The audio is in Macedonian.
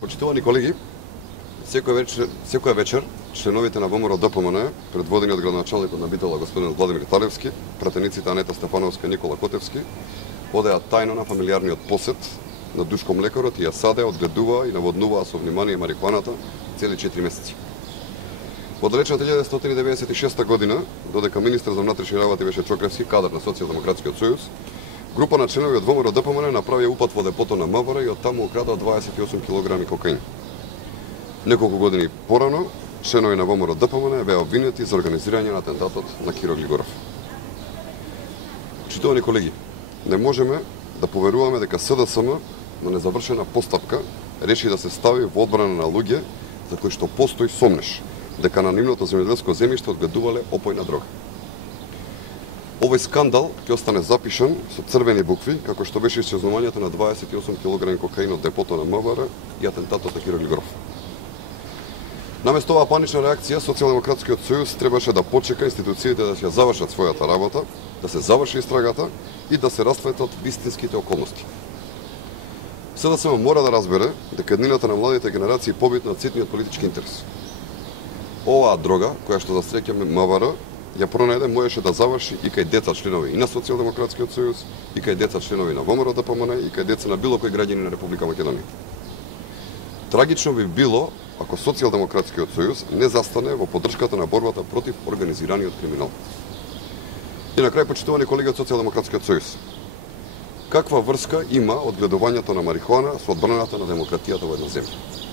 Почитувани колеги, секоја вечер членовите на ВМРО ДПМН, предводени од градоначалникот на Битола господин Владимир Талевски, пратениците Анета Стефановска и Никола Котевски, одеа тајно на фамилиарниот посет на Душко млекарот и ја садеа, одгледуваа и наводнуваа со внимание марихуаната цели 4 месеци. Во далечната 1996 година, додека министер за внатрешни работи беше Чокревски, кадар на Социјалдемократскиот сојуз, група на членови од ВМРО ДПМН направија упат во депото на МВР и оттаму украдаа 28 кг кокаин. Неколку години порано, членови на ВМРО ДПМН беа обвинети за организирање на атентатот на Киро Глигоров. Почитувани колеги, не можеме да поверуваме дека СДСМ на незавршена постапка реши да се стави во одбрана на луѓе за кои што постои сомнеш дека на нивното земјоделско земјиште одгледувале опојна дрога. Овој скандал ќе остане запишан со црвени букви, како што беше исчезнувањето на 28 кг кокаин од депото на МВР и атентатот на Киро Глигоров. Наместо оваа панична реакција, Социјалдемократскиот сојуз требаше да почека институциите да ја завршат својата работа, да се заврши истрагата и да се расветлат вистинските околности. СДСМ мора да разбере дека еднината на младите генерации побитна од ситниот политички интерес. Оваа дрога, која што засреќаме МВР, ја пронајде можеше да заврши и кај деца членови и на Социјалдемократскиот сојуз, и кај деца членови на ВМРО ДПМН, и кај деца на било кој граѓани на Република Македонија. Трагично би било ако Социјалдемократскиот сојуз не застане во поддршката на борбата против организираниот криминал. И на крај, почитувани колеги од Социјалдемократскиот сојуз, каква врска има одгледувањето на марихуана со одбраната на демократијата во една земја?